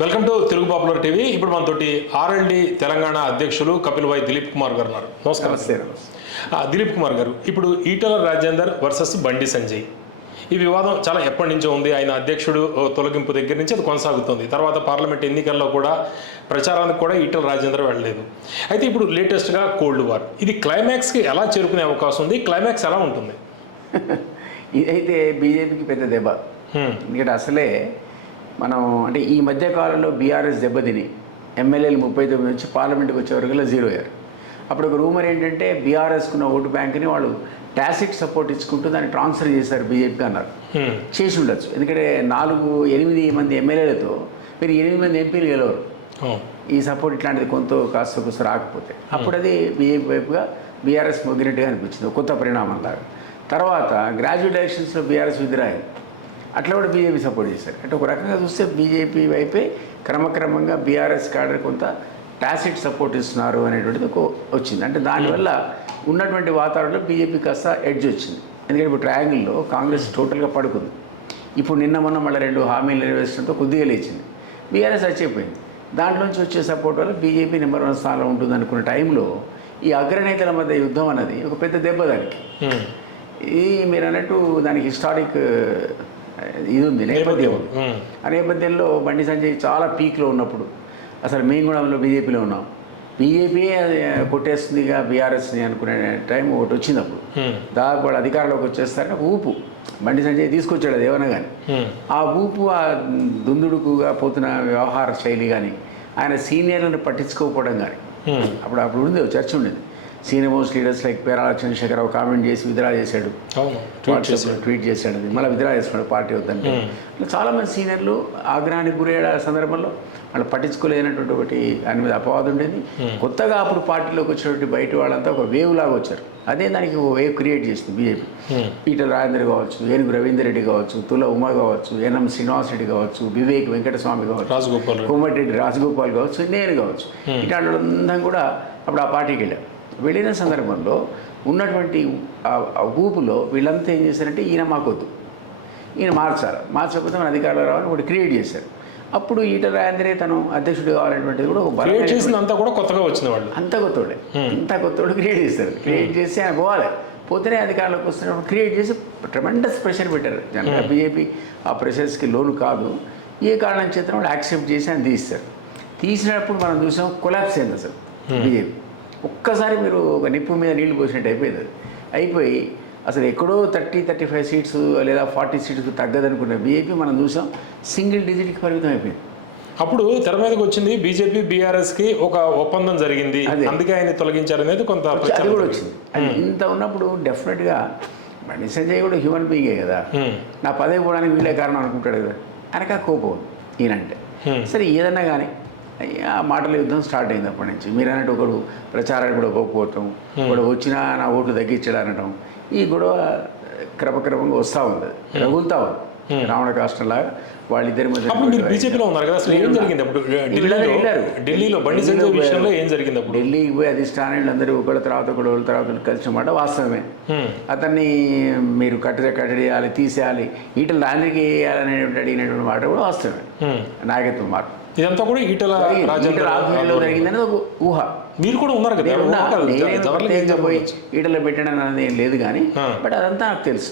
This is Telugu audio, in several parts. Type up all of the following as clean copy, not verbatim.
Welcome to Telugu popular TV. ఇప్పుడు మనతోటి ఆర్ఎల్డి తెలంగాణ అధ్యక్షులు కపిల్ భాయ్ దిలీప్ కుమార్ గారు ఉన్నారు. నమస్కారం. దిలీప్ కుమార్ గారు, ఇప్పుడు ఈటల రాజేందర్ వర్సెస్ బండి సంజయ్, ఈ వివాదం చాలా ఎప్పటి నుంచో ఉంది. ఆయన అధ్యక్షుడు తొలగింపు దగ్గర నుంచి అది కొనసాగుతుంది. తర్వాత పార్లమెంట్ ఎన్నికల్లో కూడా ప్రచారానికి కూడా ఈటల రాజేందర్ వెళ్ళలేదు. అయితే ఇప్పుడు లేటెస్ట్గా కోల్డ్ వార్, ఇది క్లైమాక్స్కి ఎలా చేరుకునే అవకాశం ఉంది? క్లైమాక్స్ ఎలా ఉంటుంది? ఇదైతే బీజేపీకి పెద్ద దెబ్బ. ఎందుకంటే అసలే మనం అంటే ఈ మధ్యకాలంలో బీఆర్ఎస్ దెబ్బతిని ఎమ్మెల్యేలు 39 నుంచి పార్లమెంట్కి వచ్చే వరకు 0 అయ్యారు. అప్పుడు ఒక రూమర్ ఏంటంటే బీఆర్ఎస్కున్న ఓటు బ్యాంక్ని వాళ్ళు టాసిక్ సపోర్ట్ ఇచ్చుకుంటూ దాన్ని ట్రాన్స్ఫర్ చేశారు బీజేపీకి అన్నారు. చేసి ఉండొచ్చు, ఎందుకంటే 4-8 మంది ఎమ్మెల్యేలతో మీరు 8 మంది ఎంపీలు గెలవరు. ఈ సపోర్ట్ ఇట్లాంటిది కొంత కాస్త రాకపోతే అప్పుడు అది బీజేపీ వైపుగా బీఆర్ఎస్ మొగ్గినట్టుగా అనిపించింది, కొత్త పరిణామం లాగా. తర్వాత గ్రాడ్యుయేట్ ఎలక్షన్స్లో బీఆర్ఎస్ విధిరాయింది, అట్లా కూడా బీజేపీ సపోర్ట్ చేశారు. అంటే ఒక రకంగా చూస్తే బీజేపీ వైపే క్రమక్రమంగా బీఆర్ఎస్ కాడర్ కొంత టాసిట్ సపోర్ట్ ఇస్తున్నారు అనేటువంటిది వచ్చింది. అంటే దానివల్ల ఉన్నటువంటి వాతావరణంలో బీజేపీ కాస్త ఎడ్జ్ వచ్చింది. ఎందుకంటే ఇప్పుడు ట్రయాంగిల్లో కాంగ్రెస్ టోటల్గా పడుకుంది. ఇప్పుడు నిన్న మొన్న మళ్ళీ 2 హామీలు నెరవేర్చడంతో కొద్దిగా లేచింది. బీఆర్ఎస్ వచ్చిపోయింది. దాంట్లోంచి వచ్చే సపోర్ట్ వల్ల బీజేపీ నెంబర్ 1 స్థానంలో ఉంటుంది అనుకున్న టైంలో ఈ అగ్రనేతల మధ్య యుద్ధం అన్నది ఒక పెద్ద దెబ్బ దానికి. ఇది మీరు అన్నట్టు దానికి హిస్టారిక్ ఇది ఉంది, నేపథ్యం. ఆ నేపథ్యంలో బండి సంజయ్ చాలా పీక్లో ఉన్నప్పుడు అసలు మేము కూడా అందులో బీజేపీలో ఉన్నాం, బీజేపీ కొట్టేస్తుంది ఇక బీఆర్ఎస్ని అనుకునే టైం ఒకటి వచ్చింది. అప్పుడు దాదాపు వాళ్ళు అధికారంలోకి వచ్చేస్తారని ఊపు బండి సంజయ్ తీసుకొచ్చాడు, అది ఏమన్నా కానీ. ఆ ఊపు, ఆ దుందుడుకుగా పోతున్న వ్యవహార శైలి కానీ, ఆయన సీనియర్లను పట్టించుకోకపోవడం కానీ, అప్పుడు ఉండేది చర్చ ఉండేది. Senior most leaders like Perala Chandrasekhara Rao comment చేసి విత్డ్రా చేశాడు, ట్వీట్ చేశాడు, అది మళ్ళీ విత్డ్రా చేసుకున్నాడు పార్టీ వద్దంటే. చాలామంది సీనియర్లు ఆగ్రహానికి గురయ్యే సందర్భంలో వాళ్ళు పట్టించుకోలేనటువంటి ఒకటి ఆయన మీద అపవాదం ఉండేది. కొత్తగా అప్పుడు పార్టీలోకి వచ్చినటువంటి బయట వాళ్ళంతా ఒక వేవ్ లాగా వచ్చారు. అదే దానికి ఒక వేవ్ క్రియేట్ చేసింది బీజేపీ. ఈటల రాజేందర్ కావచ్చు, ఏనుగు రవీందర్ రెడ్డి కావచ్చు, తుల ఉమా కావచ్చు, ఎన్ఎం శ్రీనివాస్ రెడ్డి కావచ్చు, వివేక్ వెంకటస్వామి కావచ్చు, కోమటిరెడ్డి రాజగోపాల్ కావచ్చు, నేను కావచ్చు, ఇట్లాంటి వాళ్ళందరం కూడా అప్పుడు ఆ పార్టీకి వెళ్ళారు. వెళ్ళిన సందర్భంలో ఉన్నటువంటి ఊపులో వీళ్ళంతా ఏం చేశారంటే ఈయన మాకొద్దు, ఈయన మార్చకపోతే మన అధికారంలో రావాలని ఒకటి క్రియేట్ చేశారు. అప్పుడు ఈటల రాజేందరే తను అధ్యక్షుడు కావాలనేటువంటిది కూడా అంతా కూడా కొత్తగా వచ్చిన వాళ్ళు, అంత కొత్తోడు క్రియేట్ చేస్తారు. క్రియేట్ చేసి ఆయన పోవాలి, పోతేనే అధికారంలోకి వస్తున్నప్పుడు క్రియేట్ చేసి ట్రెమెండస్ ప్రెషర్ పెట్టారు. జనరల్గా బీజేపీ ఆ ప్రెషర్స్కి లోను కాదు. ఏ కారణం చేత వాళ్ళు యాక్సెప్ట్ చేసి ఆయన తీస్తారు. తీసినప్పుడు మనం చూసాం కొలాప్స్ అయింది అసలు బీజేపీ. ఒక్కసారి మీరు ఒక నిప్పు మీద నీళ్లు పోసినట్టు అయిపోయింది. అయిపోయి అసలు ఎక్కడో 30-35 సీట్స్ లేదా 40 సీట్స్ తగ్గదనుకున్న బీజేపీ మనం చూసాం సింగిల్ డిజిట్కి పరిమితం అయిపోయింది. అప్పుడు తెర మీదకి వచ్చింది బీజేపీ బీఆర్ఎస్కి ఒక ఒప్పందం జరిగింది, అందుకే ఆయన తొలగించారనేది కొంత అది కూడా వచ్చింది. అది ఇంత ఉన్నప్పుడు డెఫినెట్గా బండి సంజయ్ కూడా హ్యూమన్ బీయింగే కదా, నా పదవి పోవడానికి వీళ్ళే కారణం అనుకుంటాడు కదా, ఆయనకా కోపం ఈయనంటే. సరే ఏదన్నా కానీ ఆ మాటల యుద్ధం స్టార్ట్ అయింది అప్పటి నుంచి. మీరు అన్నట్టు ఒకడు ప్రచారానికి కూడా పోకపోవటం, ఒకడు వచ్చినా నా ఓట్లు తగ్గించాడు అనడం, ఈ గొడవ క్రమక్రమంగా వస్తూ ఉంది, రగులుతూ ఉంది రావణ కాష్టంలాగా వాళ్ళిద్దరి మధ్య. బీజేపీలో ఉన్నారు కదా, అసలు ఏం జరిగింది అప్పుడు ఢిల్లీలో బండి సంజయ్ విషయంలో ఏం జరిగింది? అప్పుడు ఢిల్లీకి పోయి అధిష్టానాలు అందరూ ఒకళ్ళ తర్వాత కలిసిన మాట వాస్తవమే. అతన్ని మీరు కట్టడి తీసేయాలి, ఈటల రాజకీయ వేయాలనేటువంటి అడిగినటువంటి మాట కూడా వాస్తవమే. నాయకత్వం మార్పు ఇదంతా కూడా ఈటల ఆధ్వర్యంలో జరిగిందని ఒక ఊహ. మీరు కూడా ఉన్నారు కదా, పోయి ఈటలో పెట్టడం అనేది ఏం లేదు కానీ, బట్ అదంతా నాకు తెలుసు.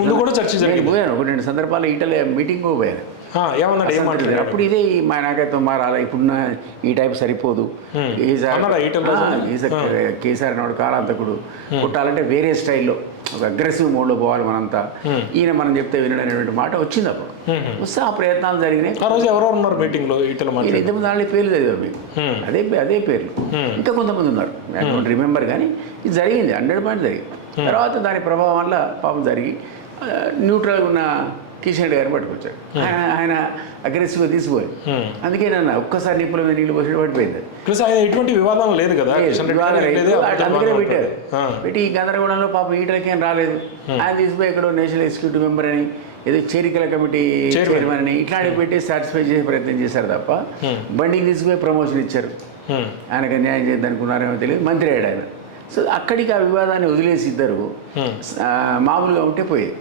ముందు కూడా చర్చ జరిగింది. పోయాను 1-2 సందర్భాలు ఈటల మీటింగ్ పోయాను. ఏమన్నా అప్పుడు ఇదే మా నాయకత్వం మారాలి, ఇప్పుడున్న ఈ టైప్ సరిపోదు, కేసీఆర్ నాడు కాలాంతకుడు కొట్టాలంటే వేరే స్టైల్లో ఒక అగ్రెసివ్ మోడ్లో పోవాలి మనంతా, ఈయన మనం చెప్తే వినడనేటువంటి మాట వచ్చింది. అప్పుడు వస్తే ఆ ప్రయత్నాలు జరిగినాయి. ఆ రోజు ఎవరెవరు ఉన్నారు మీటింగ్లో? ఇంతమంది వాళ్ళ పేర్లు చదివారు మీకు, అదే పేర్లు. ఇంకా కొంతమంది ఉన్నారు, ఐ డోంట్ రిమెంబర్, కానీ ఇది జరిగింది 100% జరిగింది. తర్వాత దాని ప్రభావం వల్ల పాపం జరిగి న్యూట్రల్గా ఉన్న కిషన్ రెడ్డి గారు పట్టుకొచ్చారు. ఆయన అగ్రెసివ్గా తీసిపోయి, అందుకే నన్ను ఒక్కసారి నిప్పుల మీద నీళ్ళు పోసి పడిపోయింది. ప్లస్ ఆయన ఎటువంటి వివాదం లేదు కదా, అందుకనే పెట్టారు. పెట్టి ఈ గందరగోళంలో పాపం ఈటలకేం రాలేదు. ఆయన తీసిపోయి ఎక్కడో నేషనల్ ఎగ్జిక్యూటివ్ మెంబర్ అని, ఏదో చేరికల కమిటీ చైర్మన్ అని ఇట్లాంటివి పెట్టి సాటిస్ఫై చేసే ప్రయత్నం చేశారు తప్ప బండికి తీసుకుపోయి ప్రమోషన్ ఇచ్చారు. ఆయనకు న్యాయం చేద్దాం అనుకున్నారేమో తెలియదు, మంత్రి అయ్యాడు ఆయన. సో అక్కడికి ఆ వివాదాన్ని వదిలేసి ఇద్దరు మామూలుగా ఉంటే పోయేది.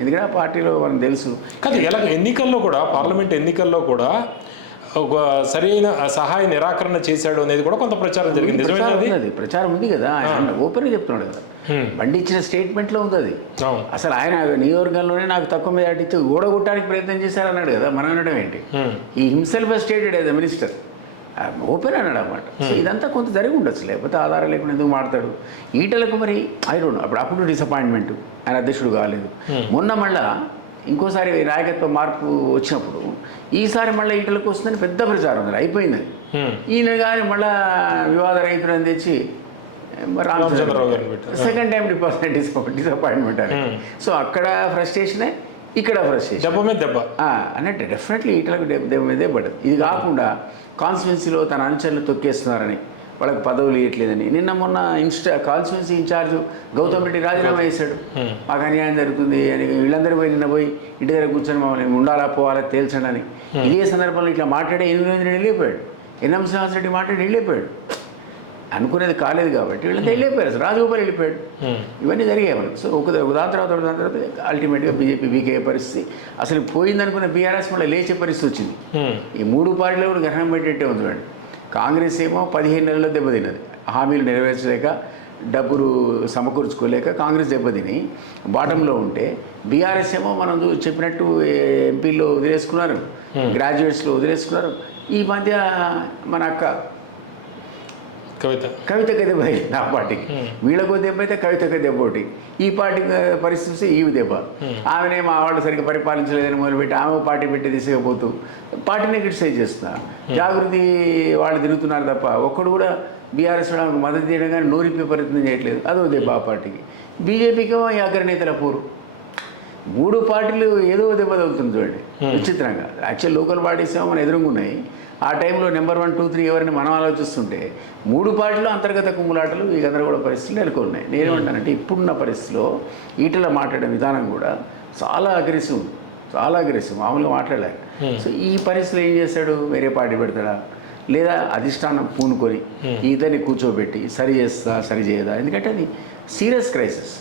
ఎందుకంటే ఆ పార్టీలో మనకు తెలుసు. కాదు ఎన్నికల్లో కూడా, పార్లమెంట్ ఎన్నికల్లో కూడా ఒక సరైన సహాయ నిరాకరణ చేశాడు అనేది కూడా కొంత ప్రచారం జరిగింది. ప్రచారం ఉంది కదా, ఆయన ఓపెన్గా చెప్తున్నాడు కదా, బండి ఇచ్చిన స్టేట్మెంట్లో ఉంది అది. అసలు ఆయన నియోజకవర్గంలోనే నాకు తక్కువ మెజార్టీ ఇచ్చి ఓడగొట్టడానికి ప్రయత్నం చేశారన్నాడు కదా, మనం అనడం ఏంటి? ఈ himself stated as a minister, open అన్నాడు అన్నమాట. సో ఇదంతా కొంత జరిగి ఉండొచ్చు, లేకపోతే ఆధారం లేకుండా ఎందుకు మాట్లాడు. ఈటలకు మరి ఐడోంట్ అప్పుడు డిసప్పాయింట్మెంట్, ఆయన అధ్యక్షుడు కాలేదు. మొన్న మళ్ళా ఇంకోసారి నాయకత్వ మార్పు వచ్చినప్పుడు ఈసారి మళ్ళీ ఈటలకు వస్తుందని పెద్ద ప్రచారం ఉంది, అయిపోయిందని. ఈయన కానీ మళ్ళా వివాద రైతులను తెచ్చి రామచంద్రరావు గారు సెకండ్ టైం డిసప్పాయింట్మెంట్ అని. సో అక్కడ ఫ్రస్ట్రేషనే, ఇక్కడ ఫ్రస్ట్రేషన్, దెబ్బ మీద దెబ్బ అన్నట్టు డెఫినెట్లీ ఈటలకు దెబ్బ మీదే పడదు. ఇది కాకుండా కాన్స్టిట్యున్సీలో తన అనుచరులు తొక్కేస్తున్నారని, వాళ్ళకి పదవులు ఇవ్వట్లేదని నిన్న మొన్న కాన్స్టిట్యున్సీ ఇన్ఛార్జ్ గౌతమ్ రెడ్డి రాజీనామా చేశాడు. మాకు అన్యాయం జరుగుతుంది అని వీళ్ళందరూ పోయి నిన్న పోయి ఇంటి దగ్గర కూర్చొని మమ్మల్ని ఉండాలా పోవాలా తేల్చండి అని. ఇదే సందర్భంలో ఇట్లా మాట్లాడే 8 రెడ్డి వెళ్ళిపోయాడు, ఎన్ఎం శ్రీనివాస్ రెడ్డి మాట్లాడి వెళ్ళిపోయాడు. అనుకునేది కాలేదు కాబట్టి వీళ్ళంతా వెళ్ళిపోయారు, రాజగోపాల్ వెళ్ళిపోయాడు. ఇవన్నీ జరిగాయి మనకు. సో దాని తర్వాత అల్టిమేట్గా బీజేపీ వీకే పరిస్థితి, అసలు పోయిందనుకున్న బీఆర్ఎస్ మళ్ళీ లేచే పరిస్థితి వచ్చింది. ఈ 3 పార్టీలు కూడా గ్రహణం పెట్టేట్టే ఉంది చూడండి. కాంగ్రెస్ ఏమో 15 నెలల్లో దెబ్బతిన్నది, హామీలు నెరవేర్చలేక, డబ్బులు సమకూర్చుకోలేక కాంగ్రెస్ దెబ్బతిని బాటంలో ఉంటే, బీఆర్ఎస్ ఏమో మనం చెప్పినట్టు ఎంపీలో వదిలేసుకున్నారు, గ్రాడ్యుయేట్స్లో వదిలేసుకున్నారు. ఈ మధ్య మన అక్క కవితకి దెబ్బ అయింది ఆ పార్టీకి, వీళ్ళకు దెబ్బ అయితే కవితకి దెబ్బ ఒకటి, ఈ పార్టీ పరిస్థితి ఈ దెబ్బ. ఆమెనే మా వాళ్ళు సరిగ్గా పరిపాలించలేదని మొదలుపెట్టి ఆమె పార్టీ పెట్టి తీసుకుపోతూ పార్టీని క్రిటిసైజ్ చేస్తున్నా. జాగృతి వాళ్ళు తిరుగుతున్నారు తప్ప ఒక్కడు కూడా బీఆర్ఎస్ ఆమెకు మద్దతు చేయడం కానీ నోరిప్పే ప్రయత్నం చేయట్లేదు, అదో దెబ్బ ఆ పార్టీకి. బీజేపీకి ఈ అగ్రనేతల పూరు 3 పార్టీలు ఏదో దెబ్బ తగులుతుంది చూడండి విచిత్రంగా. యాక్చువల్ లోకల్ పార్టీస్ ఏమో మన ఎదురుగా ఉన్నాయి. ఆ టైంలో నెంబర్ 1, 2, 3 ఎవరిని మనం ఆలోచిస్తుంటే 3 పార్టీలు అంతర్గత కుమ్ములాటలు, ఈ గందరగోళ పరిస్థితులు నెలకొన్నాయి. నేనేమంటానంటే ఇప్పుడున్న పరిస్థితిలో ఈటల మాట్లాడే విధానం కూడా చాలా అగ్రెసివ్, మామూలుగా మాట్లాడలేక. సో ఈ పరిస్థితిలో ఏం చేస్తాడు, వేరే పార్టీ పెడతాడా, లేదా అధిష్టానం పూనుకొని ఇతన్ని కూర్చోబెట్టి సరి చేస్తా సరి చేయదా, ఎందుకంటే అది సీరియస్ క్రైసిస్,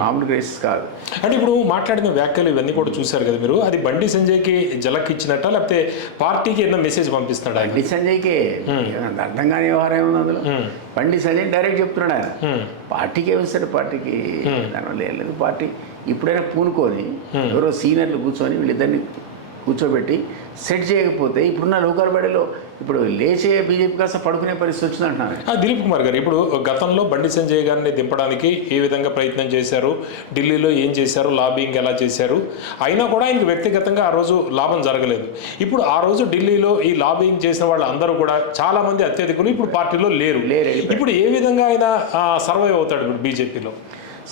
మామూలు క్రైసిస్ కాదు. అంటే ఇప్పుడు మాట్లాడిన వ్యాఖ్యలు ఇవన్నీ కూడా చూశారు కదా మీరు, అది బండి సంజయ్కి జలక్ ఇచ్చినట్ట లేకపోతే పార్టీకి ఏదైనా మెసేజ్ పంపిస్తున్నాడు? బండి సంజయ్కే అర్థం కాని వ్యవహారం ఏముంది అందులో. బండి సంజయ్ డైరెక్ట్ చెప్తున్నాడు ఆయన, పార్టీకి ఏమిస్తాడు, పార్టీకి దానివల్ల ఏం లేదు. పార్టీ ఇప్పుడైనా పూనుకొని ఎవరో సీనియర్లు కూర్చొని వీళ్ళిద్దరిని కూర్చోబెట్టి సెట్ చేయకపోతే ఇప్పుడున్న లోకల్ బడిలో ఇప్పుడు లేచే బీజేపీ కాస్త పడుకునే పరిస్థితి వచ్చింది అంటున్నారు. దిలీప్ కుమార్ గారు, ఇప్పుడు గతంలో బండి సంజయ్ గారిని దింపడానికి ఏ విధంగా ప్రయత్నం చేశారు, ఢిల్లీలో ఏం చేశారు, లాబింగ్ ఎలా చేశారు, అయినా కూడా ఆయనకు వ్యక్తిగతంగా ఆ రోజు లాభం జరగలేదు. ఇప్పుడు ఆ రోజు ఢిల్లీలో ఈ లాబింగ్ చేసిన వాళ్ళు అందరూ కూడా చాలా మంది అత్యధికులు ఇప్పుడు పార్టీలో లేరు. ఇప్పుడు ఏ విధంగా ఆయన సర్వైవ్ అవుతాడు ఇప్పుడు బీజేపీలో?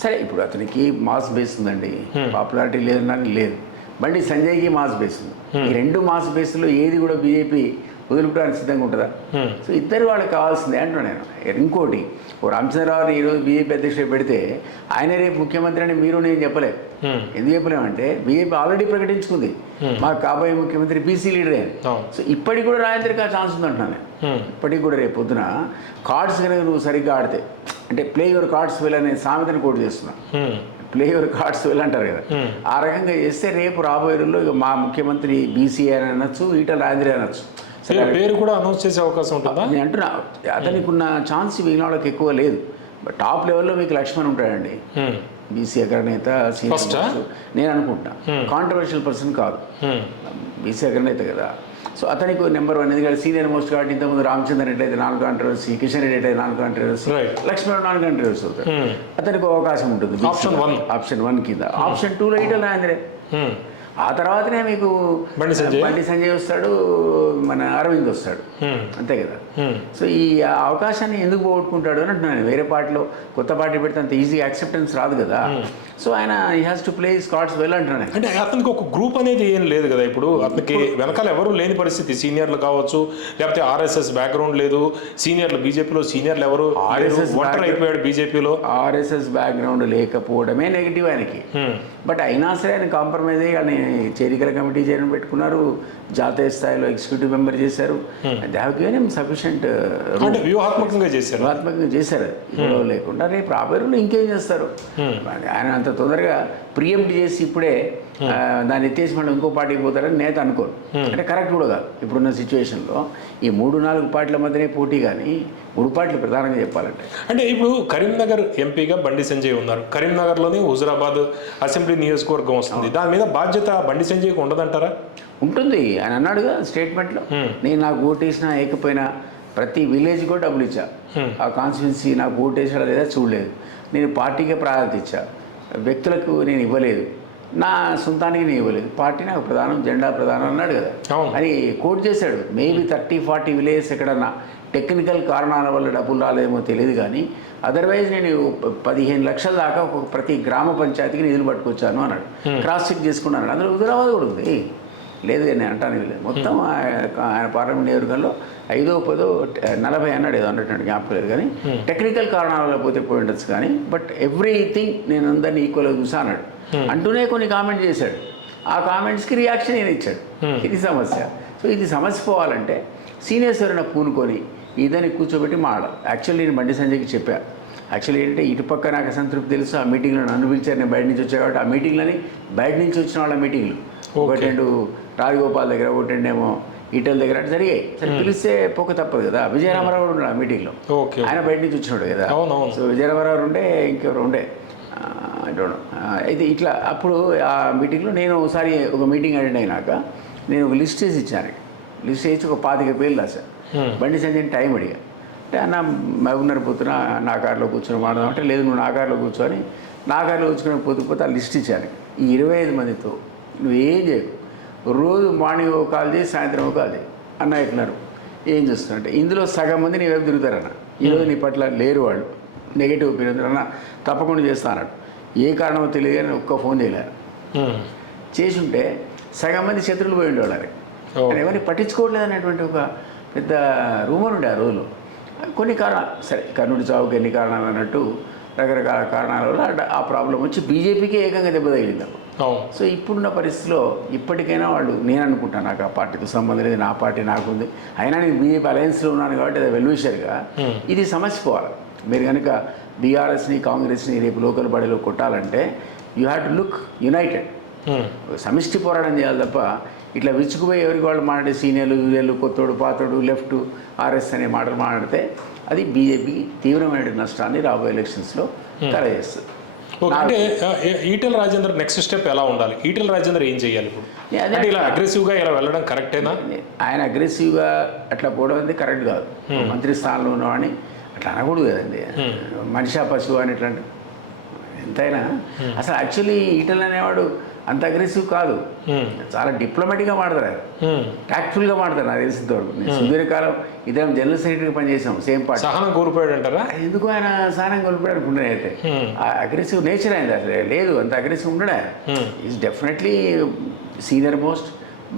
సరే, ఇప్పుడు అతనికి మాస్ బేస్ ఉందండి, పాపులారిటీ లేదన్నా లేదు. బండి సంజయ్కి మాస్ బేస్ ఉంది. ఈ 2 మాస్ బేస్లో ఏది కూడా బీజేపీ వదులుకోవడానికి సిద్ధంగా ఉంటుందా? సో ఇద్దరు వాళ్ళకి కావాల్సిందే అంటున్నాను నేను. ఇంకోటి, ఓ రామచంద్రరావుని ఈరోజు బీజేపీ అధ్యక్షుడు పెడితే ఆయన రేపు ముఖ్యమంత్రి అని మీరు నేను చెప్పలేదు. ఎందుకు చెప్పలేమంటే బీజేపీ ఆల్రెడీ ప్రకటించుకుంది మాకు కాబోయే ముఖ్యమంత్రి బీసీ లీడరే అని. సో ఇప్పటికి కూడా రాజేంద్రకి ఆ ఛాన్స్ ఉంది అంటున్నాను నేను. ఇప్పటికి కూడా రేపు పొద్దున కార్డ్స్ కనుక నువ్వు సరిగ్గా ఆడితే, అంటే ప్లే యువర్ కార్డ్స్ వెల్ అనే సామెతను కోట్ చేస్తున్నా. ప్లే యువర్ కార్డ్స్ వెల్ అంటారు కదా, ఆ రకంగా చేస్తే రేపు రాబోయే రోజుల్లో ఇక మా ముఖ్యమంత్రి బీసీ అని అనొచ్చు, ఈటల రాజేంద్ర అనొచ్చు. పేరు కూడా అనౌన్స్ చేసే అవకాశం ఉంటుందా? నేను అంటున్నా అతనికి ఉన్న ఛాన్స్ మిగిలిన వాళ్ళకి ఎక్కువ లేదు. బట్ టాప్ లెవెల్లో మీకు లక్ష్మణ్ ఉంటాడండి, బీసీ అగ్రనేత, నేను అనుకుంటున్నా. కాంట్రవర్షియల్ పర్సన్ కాదు, బీసీ అగ్రనేత కదా. సో అతనికి నెంబర్ 1, ఎందుకంటే సీనియర్ మోస్ట్ కాబట్టి ఇంతకుముందు రామచంద్ర రెడ్డి అయితే 4 కాంట్రవర్సీ, కిషన్ రెడ్డి అయితే 4 కాంట్రవర్సీ, లక్ష్మణ్ 4 కాంట్రవర్సీ అవుతాడు. అతనికి అవకాశం ఉంటుంది ఆప్షన్ 1 కింద. ఆప్షన్ 2లో ఈటల రాజేంద్రే. ఆ తర్వాతనే మీకు బండి సంజయ్ వస్తాడు, మన అరవింద్ వస్తాడు, అంతే కదా. సో ఈ అవకాశాన్ని ఎందుకు పోగొట్టుకుంటాడు అని అంటున్నాను. వేరే పార్టీలో కొత్త పార్టీ పెడితే అంత ఈజీ యాక్సెప్టెన్స్ రాదు కదా. సో ఆయన he has to play his cards well అంటున్నాను. అంటే అతనికి ఒక గ్రూప్ అనేది ఏం లేదు కదా ఇప్పుడు, అతనికి వెనకాల ఎవరు లేని పరిస్థితి. సీనియర్లు కావచ్చు, లేకపోతే ఆర్ఎస్ఎస్ బ్యాక్గ్రౌండ్ లేదు, సీనియర్లు బీజేపీలో సీనియర్లు ఎవరు, ఒంటరి అయిపోయాడు బీజేపీలో. ఆర్ఎస్ఎస్ బ్యాక్గ్రౌండ్ లేకపోవడమే నెగిటివ్ ఆయనకి. బట్ అయినా సరే ఆయన కాంప్రమైజ్ అయ్యి ఆయన చేరికల కమిటీ చైర్మన్ పెట్టుకున్నారు, జాతీయ స్థాయిలో ఎగ్జిక్యూటివ్ మెంబర్ చేశారు. They have given him sufficient అంటే వ్యూహాత్మకంగా చేశారు. వ్యూహాత్మకంగా చేశారు, గొడవ లేకుండా. రేపు రాబోయే రోజుల్లో ఇంకేం చేస్తారు? ఆయన అంత తొందరగా ప్రియంప్ట్ చేసి ఇప్పుడే దాన్ని ఎత్తేసి మనం ఇంకో పార్టీకి పోతారని నేత అనుకోరు. అంటే కరెక్ట్ కూడా కాదు. ఇప్పుడున్న సిచ్యువేషన్లో ఈ 3-4 పార్టీల మధ్యనే పోటీ, కానీ 3 పార్టీలు ప్రధానంగా చెప్పాలంటే. అంటే ఇప్పుడు కరీంనగర్ ఎంపీగా బండి సంజయ్ ఉన్నారు. కరీంనగర్లోని హుజురాబాద్ అసెంబ్లీ నియోజకవర్గం వస్తుంది. దాని మీద బాధ్యత బండి సంజయ్కి ఉండదంటారా? ఉంటుంది. ఆయన అన్నాడుగా స్టేట్మెంట్లో, నేను నాకు ఓటేసినా వేయకపోయినా ప్రతి విలేజ్ కూడా డబ్బులు ఇచ్చా, ఆ కాన్స్టిట్యున్సీ నాకు ఓటేసాడా లేదా చూడలేదు, నేను పార్టీకే ప్రాధాన్యత ఇచ్చా, వ్యక్తులకు నేను ఇవ్వలేదు, నా సొంతానికి నేను ఇవ్వలేదు, పార్టీ నాకు ప్రధానం, జెండా ప్రధానం అన్నాడు కదా అని కోట్ చేశాడు. మేబీ 30-40 విలేజెస్ ఎక్కడన్నా టెక్నికల్ కారణాల వల్ల డబ్బులు రాలేమో తెలియదు, కానీ అదర్వైజ్ నేను 15 లక్షల దాకా ప్రతి గ్రామ పంచాయతీకి నిధులు పట్టుకొచ్చాను అన్నాడు. క్రాస్ చెక్ చేసుకున్నాను. అందులో హుజురాబాద్ కూడా ఉంది. లేదు నేను అంటాను లేదు. మొత్తం ఆయన పార్లమెంట్ నియోజకవర్గంలో 5-10-40 అన్నాడు, ఏదో అన్నట్టు జ్ఞాపకం లేదు, కానీ టెక్నికల్ కారణాల వల్ల పోతే పోయి ఉండొచ్చు, కానీ బట్ ఎవ్రీథింగ్ నేను అందరినీ ఈక్వల్గా చూసా అన్నాడు. అంటూనే కొన్ని కామెంట్ చేశాడు. ఆ కామెంట్స్కి రియాక్షన్ నేను ఇచ్చాడు. ఇది సమస్య. సో ఇది సమస్య పోవాలంటే సీనియర్స్ ఎవరైనా పూనుకొని ఇదని కూర్చోబెట్టి మాట్లాడాలి. యాక్చువల్లీ నేను బండి సంజయ్కి చెప్పాను. యాక్చువల్లీ ఏంటంటే ఇటుపక్క నాకు అసంతృప్తి తెలుసు. ఆ మీటింగ్లో నన్ను పిలిచారు, నేను బయట నుంచి వచ్చాను కాబట్టి ఆ మీటింగ్లని బయట నుంచి వచ్చిన వాళ్ళ మీటింగ్లు 1-2 రాజగోపాల్ దగ్గర, 1-2 ఈటల దగ్గర అంటే జరిగాయి. సరే పిలిస్తే పోక తప్పదు కదా. విజయరామారావు ఉన్నాడు ఆ మీటింగ్లో, ఆయన బయట నుంచి వచ్చినాడు కదా. సో విజయరామారావు ఉండే, ఇంకెవరు ఉండే అయితే ఇట్లా. అప్పుడు ఆ మీటింగ్లో నేను ఒకసారి ఒక మీటింగ్ అటెండ్ అయినాక నేను ఒక లిస్ట్ వేసి ఇచ్చాను. లిస్ట్ వేసి ఒక 25 పేర్లు రాశాను. బండి సంజయ్ టైం అడిగా. అంటే అన్న మహబూబ్నగర్ పోతున్నా, నా కారులో కూర్చొని మాడదాం అంటే, లేదు నువ్వు నా కారులో కూర్చొని, నా కారులో కూర్చొని పోతే ఆ లిస్ట్ ఇచ్చాను. ఈ 25 మందితో నువ్వేం చేయకు, రోజు మార్నింగ్ ఒక కాల్ చేసి సాయంత్రం ఒక కాల్ చేయి అన్న ఎట్టినారు. ఏం చేస్తున్నట్టే ఇందులో సగం మంది నీ వైపు తిరుగుతారన్న. ఈరోజు నీ పట్ల లేరు, వాళ్ళు నెగిటివ్ ఒపీనియన్ అన్న, తప్పకుండా చేస్తా అన్నాడు. ఏ కారణమో తెలియదు కానీ ఒక్క ఫోన్ చేయలేరు. చేసి ఉంటే సగం మంది శత్రువులు పోయి ఉండేవాళ్ళని. కానీ ఎవరిని పట్టించుకోవట్లేదు అనేటువంటి ఒక పెద్ద రూమర్ ఉండే ఆ రోజులో. కొన్ని కారణాలు, సరే కర్ణుడి చావుకి ఎన్ని కారణాలు అన్నట్టు రకరకాల కారణాల వల్ల ఆ ప్రాబ్లం వచ్చి బీజేపీకే ఏకంగా దెబ్బ తగిలింది. సో ఇప్పుడున్న పరిస్థితిలో ఇప్పటికైనా వాళ్ళు, నేను అనుకుంటాను నాకు ఆ పార్టీతో సంబంధం లేదు, నా పార్టీ నాకుంది, అయినా నేను బీజేపీ అలయన్స్లో ఉన్నాను కాబట్టి అది వెల్విషర్గా ఇది సమస్య పోవాలి. మీరు కనుక బీఆర్ఎస్ని కాంగ్రెస్ని రేపు లోకల్ బాడీలో కొట్టాలంటే you have to look United. సమిష్టి పోరాటం చేయాలి తప్ప ఇట్లా విచ్చుకుపోయి ఎవరికి వాళ్ళు మాట్లాడే సీనియర్లు యూనియర్లు, కొత్తోడు పాతోడు, లెఫ్ట్ ఆర్ఎస్ అనే మాటలు మాట్లాడితే అది బీజేపీకి తీవ్రమైన నష్టాన్ని రాబోయే ఎలక్షన్స్లో కలగజేస్తుంది. అంటే ఈటెల రాజేందర్ నెక్స్ట్ స్టెప్ ఎలా ఉండాలి? ఈటెల రాజేందర్ ఏం చేయాలి ఇప్పుడు? అంటే ఇలా అగ్రెసివ్గా ఇలా వెళ్ళడం కరెక్టేనా? ఆయన అగ్రెసివ్గా అట్లా పోవడం అనేది కరెక్ట్ కాదు. మంత్రి స్థానంలో ఉన్నవాడిని అట్లా అనకూడదు కదండి. మనిషా పశువు అని ఎట్లా అంటే ఎంతైనా అసలు యాక్చువల్లీ ఈటెల అనేవాడు అంత అగ్రెసివ్ కాదు, చాలా డిప్లొమాటిక్గా మాట్లాడారు, ట్యాక్ట్ఫుల్గా మాట్లాడారు. నాకు తెలిసిన వరకు నేను సుదీర్ఘకాలం ఇద్దరం జనరల్ సెక్రటరీగా పనిచేసాం సేమ్ పార్టీ. సహనం కోల్పోయాడు అంటారా? ఎందుకు ఆయన సహనం కోల్పోయాడు అనుకుంటున్నా. అయితే అగ్రెసివ్ నేచర్ అయింది అసలు లేదు, అంత అగ్రెసివ్ ఉండడా. Is definitely senior most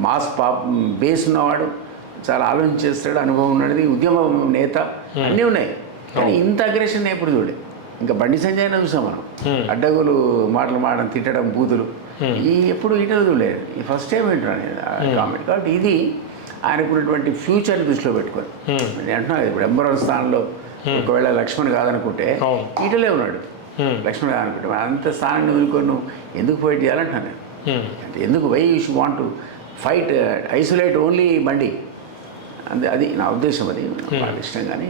mass base ఉన్నవాడు, చాలా ఆలోచన చేస్తాడు, అనుభవం ఉన్నది, ఉద్యమ నేత అన్నీ ఉన్నాయి. కానీ ఇంత అగ్రెషన్ ఎప్పుడు చూడలేదు. ఇంకా బండి సంజయ్ చూసాం మనం, అడ్డగోలు మాటలు మాడడం, తిట్టడం, బూతులు, ఈ ఎప్పుడు ఈటలు చూడలేదు. ఈ ఫస్ట్ టైం వింటున్నాను నేను కామెంట్. కాబట్టి ఇది ఆయనకున్నటువంటి ఫ్యూచర్ని దృష్టిలో పెట్టుకొని నేను అంటున్నాను. ఇప్పుడు నెంబర్ 1 స్థానంలో ఒకవేళ లక్ష్మణ్ కాదనుకుంటే ఈటలే ఉన్నాడు. లక్ష్మణ్ కాదనుకుంటే అంత స్థానాన్ని వదులుకొని నువ్వు ఎందుకు ఫైట్ చేయాలంటున్నాను నేను. అంటే ఎందుకు why you should want to fight isolate only Bandi, అది నా ఉద్దేశం. అది నాకు ఇష్టం. కానీ